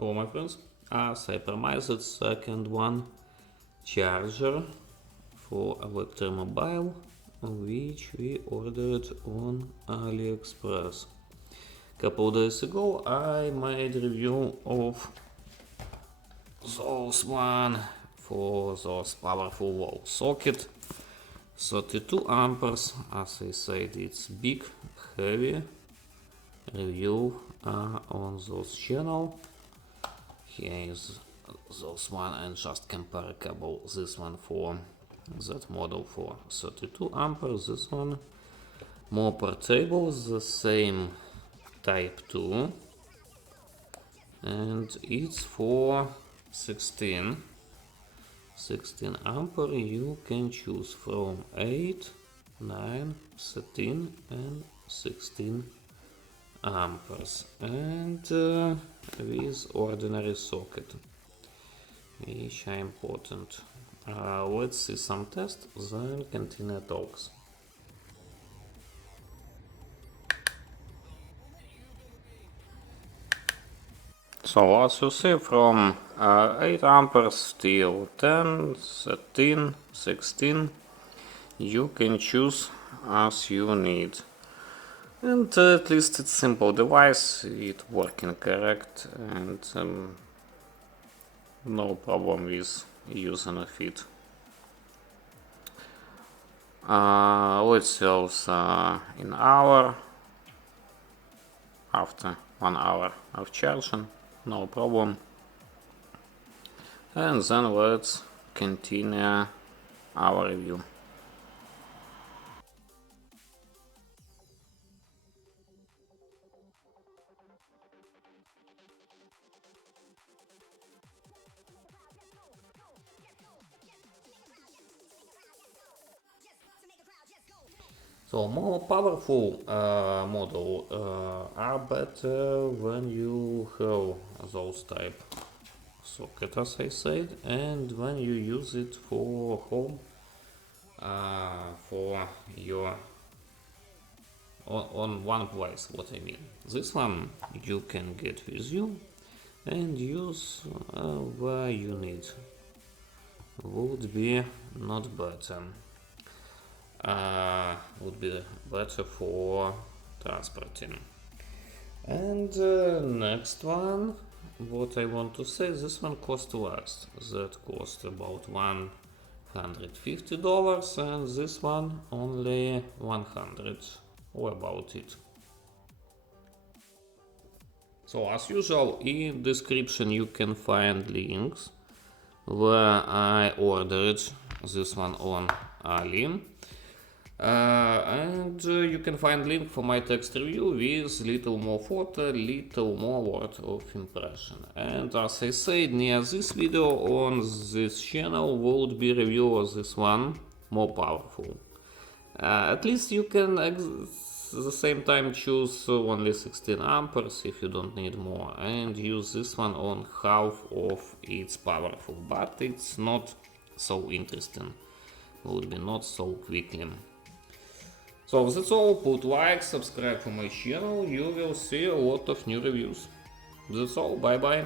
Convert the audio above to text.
Hello my friends, as I promised, second one charger for electromobile which we ordered on AliExpress. Couple days ago I made review of those one for those powerful wall socket, 32 amperes. As I said, it's big, heavy review on those channel. Here is those one, and just comparable this one for that model for 32 amperes, this one more portable, the same type 2, and it's for 16 ampere. You can choose from 8, 9, 13 and 16 amperes, and with ordinary socket, which are important. Let's see some test, then continue talks. So as you see, from 8 amperes till 10, 13, 16, you can choose as you need. And at least it's simple device, it working correct, and no problem with using it. Let's see also in hour, after 1 hour of charging, no problem. And then let's continue our review. So more powerful model are better when you have those type socket, as I said, and when you use it for home, for your on one place. What I mean, this one you can get with you and use where you need. Would be not better. Would be better for transporting. And next one, what I want to say, this one cost less. That cost about $150, and this one only 100, or about it. So as usual, in description you can find links where I ordered this one on Ali. And you can find link for my text review with little more photo, little more word of impression. And as I said, near this video on this channel would be review of this one more powerful. At least you can at the same time choose only 16 amperes if you don't need more, and use this one on half of its powerful, but it's not so interesting, would be not so quickly. So that's all. Put like, subscribe for my channel, you will see a lot of new reviews. That's all, bye bye.